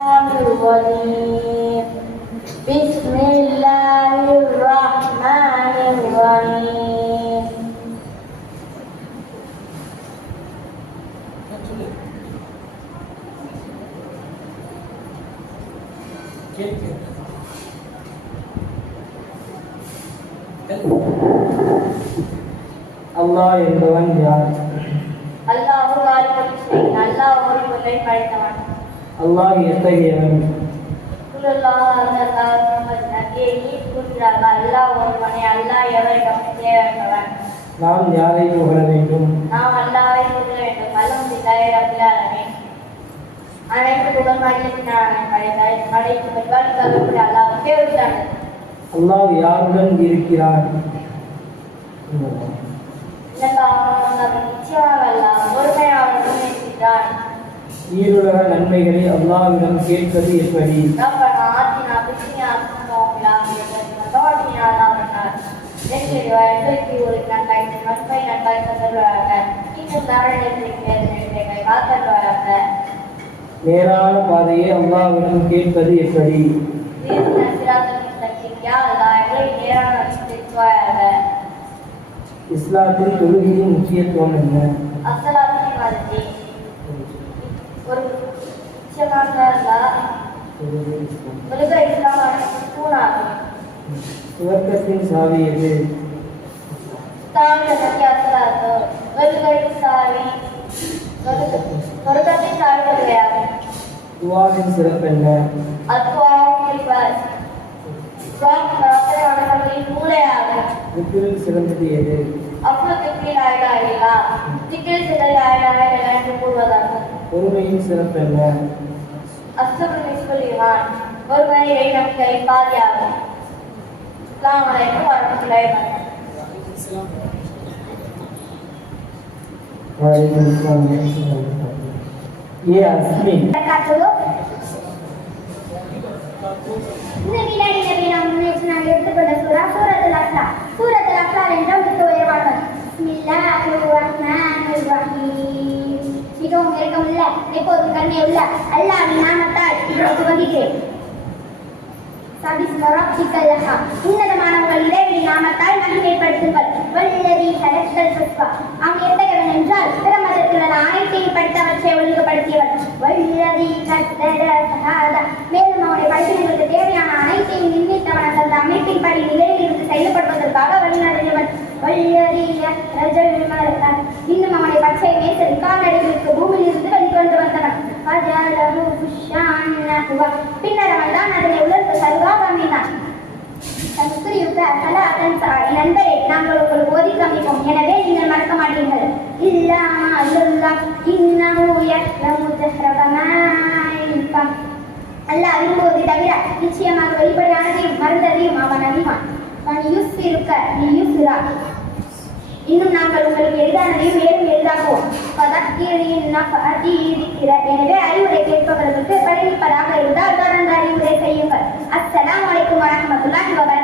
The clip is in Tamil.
الرجيم بسم الله الرحمن الرحيم அல்லாஹ் என்பவன் யார்? அல்லாஹ் காலிபுல் ஷைஇன் அல்லாஹ் ஒருவனை படைத்தவன். அல்லாஹ் எத்தகையவன்? குலுல்லாஹ் அல்லாஹ் முஹம்மது நபியே நீர் கூறுகிறார்கள் அல்லாஹ் ஒருவனே, அல்லாஹ் எவரிடம் தேவையற்றவன். நாம் யாரை புகழ வேண்டும்? நாம் அல்லாஹ்வை புகழ வேண்டும். அல்ஹம்துலில்லாஹி ரப்பில் ஆலமீன். அனைத்து புகழ் மகிழ்ச்சியான படைத்து பரிபாலிக்கக்கூடிய அல்லாஹ்வுக்கே உரித்தானது. அல்லாஹ் யாருடன் இருக்கிறார்? நிச்சயமாக அல்லாஹ் ஒருமையாளருடன் இருக்கிறான். ஈருலக நன்மைகளை அல்லாஹ்விடம் கேட்பது எப்படி? ربنا آتنا في الدنيا حسنة وفي الآخرة حسنة وقنا عذاب النار. நெற்றில் வயதுக்கு ஒரு நன்மை மறுமை நன்மை தருவாங்க. இன்னும் தாழ்நிலை காத்தருவாங்க. நேரான பாதையை அல்லாஹ்விடம் கேட்பது எப்படி? இஸ்லாத்தில் தொழுகையின் முக்கியத்துவம் என்ன? ஒரு சுவர்க்கத்தின் சாவி எது? துஆவின் சிறப்பு என்ன? திக்ரில் சிறந்தது எது? பொறுமையின் சிறப்பு என்ன? ஒருவரை நம்பிக்கை பாதியாகும். அஸ்ஸலாமு அலைக்கும் வரஹ்மத்துல்லாஹி வபரகாத்துஹு. ये अस्मी இந்த வினாடி நபி நாம் முன்னேற்று நாம் எடுத்துக்கொண்ட சூரா சூரத்துல் அஹ்ஸாப். சூரத்துல் அஹ்ஸாப் என்றால் மிக உயர்வானது. பிஸ்மில்லாஹிர் ரஹ்மானிர் ரஹீம். மிகவும் இரக்கமுள்ள எப்போதும் கருணையுள்ள அல்லாஹ்வின் நாமத்தால் இதை துவங்குகிறேன். உன்னதமான உங்கள் இறைவனின் நாமத்தால் மகிமைப்படுத்துங்கள். வல்லதி ஹலக்கல் ஃபஸ்வா. அவன் எத்தகையவன் என்றால் பிரமதத்தில் உள்ள அனைத்தையும் படைத்தவற்றை ஒழுங்குபடுத்தியவன். வல்லதி கத்தர சஹாதா. மேலும் அவனை படைப்பினங்களுக்கு தேவையான அனைத்தையும் நிர்ணயித்தவன். அந்த அமைப்பின்படி நிலையில் இருந்து செயல்படுவதற்காக வழிநடத்தியவன். வல்லதி ரஜல் மரதா. இன்னும் அவனை பச்சை மேய்ச்சல் கால்நடைகளுக்கு பூமியில் இருந்து வெளிக்கொண்டு வந்தவன். பின்னர் அவன் தான் அதனை உலர்த்த சருகாக அமைந்தான். நண்பரே, நாங்கள் உங்களுக்கு ஓதி காமிப்போம், எனவே நீங்கள் மறக்க மாட்டீர்கள். அல்லாஹ் விரும்புவதை தவிர நிச்சயமாக வெளிப்படையானதையும் மறந்ததையும் அவன் அறிவான். இன்னும் நாங்கள் உங்களுக்கு எளிதானதையும் மேலும் எளிதாக்குவோம். எனவே அறிவுரை கேட்பவர்களுக்கு படிப்பதாக இருந்தால் தொடர்ந்து அறிவுரை செய்யுங்கள். அஸ்ஸலாமு அலைக்கும் வரஹ்மத்துல்லாஹி வபரகாத்துஹு.